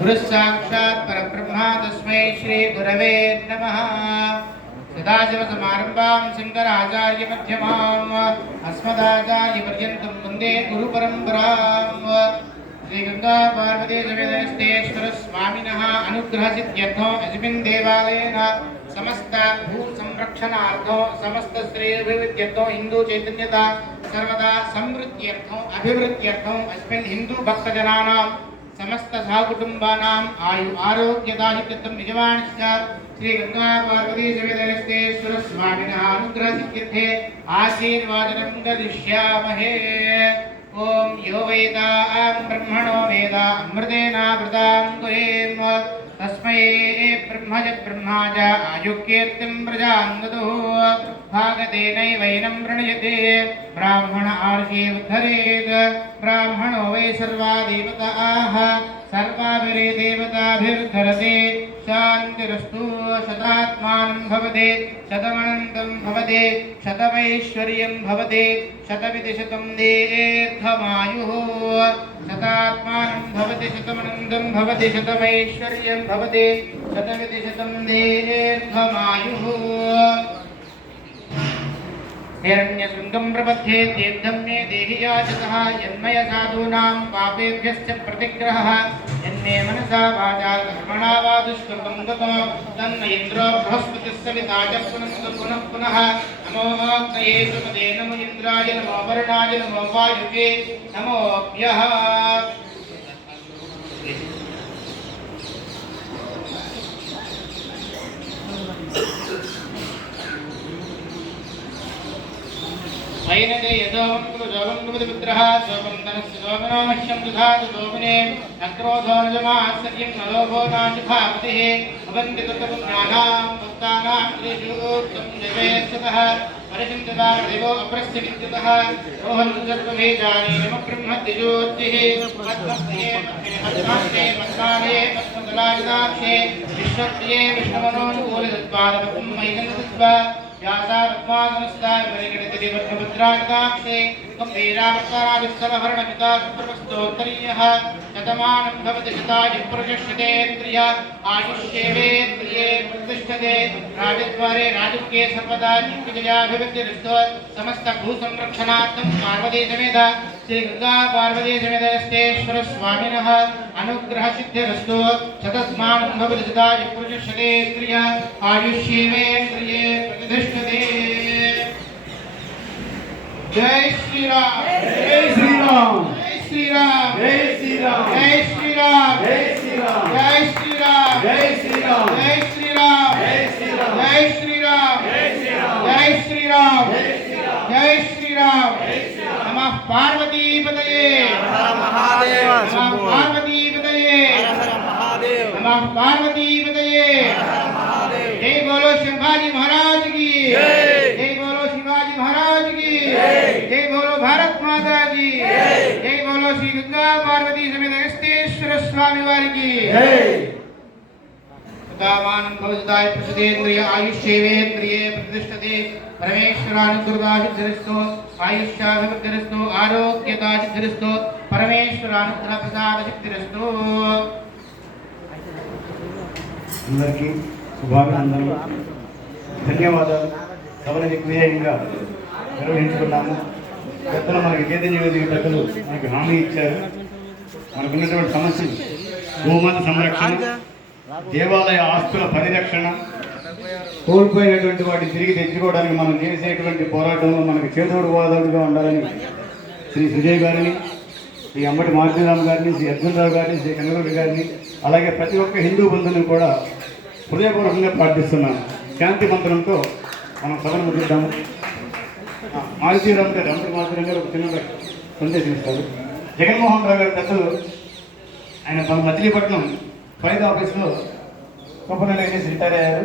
गुरुस्साक्षात् परब्रह्मा तस्मै श्री गुरवे नमः। सदाशिवसमारम्भां शङ्कराचार्यमध्यमाम् अस्मदाचार्यपर्यन्तं वन्दे गुरुपरम्पराम्। श्रीगंगा पार्वती समेतेश्वर स्वामिनः अनुग्रहसिद्ध्यर्थो अस्मिन् देवालयेन समस्त भू संरक्षणार्थो समस्त श्रेयोभिवृद्ध्यर्थो हिंदू चैतन्यता सर्वदा समृद्ध्यर्थो अभिवृद्ध्यर्थो अस्मिन् हिंदू भक्तजनानां समस्त सहकुटुम्बानां आयु आरोग्यदायित्वं निजवाणश्च श्री गंगा पार्वती समेतेश्वर स्वामिनः अनुग्रहसिद्ध्यर्थे आशीर्वादनं ददिष्यामहे। ओम यो वेदां ब्रह्मणो वेद अमृतेनावृतां गुहेम तस्मै ब्रह्मज ब्रह्माज आयुकीर्तिं प्रजां ददुः भागतेनैवैनं प्रणयते ब्राह्मण आर्षे उद्धरेत् ब्राह्मणो वै सर्वा देवताः सर्वाभिरे देवताभिर्धरते शान्तिरस्तु शतात्मानं भवते शतमनन्तं भवते शतमैश्वर्यं भवते शतमिति शतं दीर्घमायुः शतात्मानं भवति शतमनन्तं भवति शतमैश्वर्यं भवति शतमिति शतं दीर्घमायुः। हिरण्यशृङ्गं प्रपद्ये तीर्थं मे देहि याचकः यन्मय साधूनां पापेभ्यश्च प्रतिग्रहः यन्मे मनसा वाचा कर्मणा वा दुष्कृतं ततो तन्न इन्द्रो बृहस्पतिः सविता च पुनः पुनः नमो अग्नये सुमते नमो इन्द्राय नमो वरुणाय नमो वायुवे नमोऽभ्यः। वैनते यदोमं कुरु जोगं कुमुदपुत्रः शोकं धनस्य शोभनो मह्यं दुधातु शोभने अक्रोधो नजमात्सर्यं नलोभो नाजुभापतिः भवन्ति कृतपुण्यानां भक्तानां त्रिषूक्तं जपेक्षतः परिचिन्तिता देवो अप्रस्य विद्युतः रोहं सर्वभेदानि नम ब्रह्मद्विजोतिः पद्मस्ये पद्मास्ते पद्मालये पद्मदलायुधाक्षे विश्वप्रिये विष्णुमनोनुकूलितद्वारपद्मं मैकन्दत्वा व्यासा पद्मासनस्ता परिगणितति पद्मभद्रायुधाक्षे गम्भीरावताराविस्तरहरणमिता सुप्रभस्तोत्तरीयः शतमानं भवति शतायुः प्रशस्यतेन्द्रिय आयुष्येवेन्द्रिये प्रतिष्ठते राजद्वारे राजमुखे सर्वदा दिग्विजयाभिवृद्धिरस्तु समस्त भूसंरक्षणार्थं पार्वती समेत श्री गंगा पार्वती समेतेश्वर स्वामिनः अनुग्रहसिद्धिरस्तु शतस्मानं भवति शतायुः प्रशस्यतेन्द्रिय आयुष्येवेन्द्रिये प्रतिष्ठते। जय श्री राम जय श्री राम जय श्री राम जय श्री राम जय श्री राम जय श्री राम जय श्री राम जय श्री राम जय श्री राम जय श्री राम जय श्री राम जय श्री राम जय श्री राम नमः पार्वती पतये महादेव नमः पार्वती पतये नमः पार्वती पतये। जय बोलो शिवाजी महाराज की जय बोलो शिवाजी महाराज की जय बोलो भारत माता की जय बोलो श्री गंगा पार्वती समेत अगस्त्येश्वर स्वामी वारी की दामानं भवदाय प्रसिद्धेन्द्रिय आयुष्येवेन्द्रिये प्रतिष्ठते परमेश्वरानुग्रहासिद्धिरस्तु आयुष्याभिवृद्धिरस्तु आरोग्यदासिद्धिरस्तु परमेश्वरानुग्रहप्रसादसिद्धिरस्तु। అందరికీ శుభాభినందనలు ధన్యవాదాలు. సభను దిగ్విజయంగా నిర్వహించుకున్నాము. పెద్దలు మనకి చైతన్య వేదిక పెద్దలు మనకి హామీ ఇచ్చారు. మనకున్నటువంటి సమస్యలు గోమాత సంరక్షణ, దేవాలయ ఆస్తుల పరిరక్షణ, కోల్పోయినటువంటి వాటిని తిరిగి తెచ్చుకోవడానికి మనం చేసేటువంటి పోరాటంలో మనకు చేదోడు వాదోడుగా ఉండాలని శ్రీ సుజయ్ గారిని, శ్రీ అంబటి మారుతిరామ్ గారిని, శ్రీ అర్జునరావు గారిని, శ్రీ కనగరెడ్డి గారిని, అలాగే ప్రతి ఒక్క హిందూ బంధువుని కూడా హృదయపూర్వకంగా ప్రార్థిస్తున్నాను. శాంతి మంత్రంతో మనం సభను ముగిద్దాము. మారుతిరామ్ గారు, అంబటి మారుతిరామ్ గారు ఒక చిన్న సందేశం ఇస్తారు. జగన్మోహన్ రావు గారి పెద్దలు ఆయన మన మచిలీపట్నం ఫైర్ ఆఫీస్లో సూపరింటెండెంట్ రిటైర్ అయ్యారు.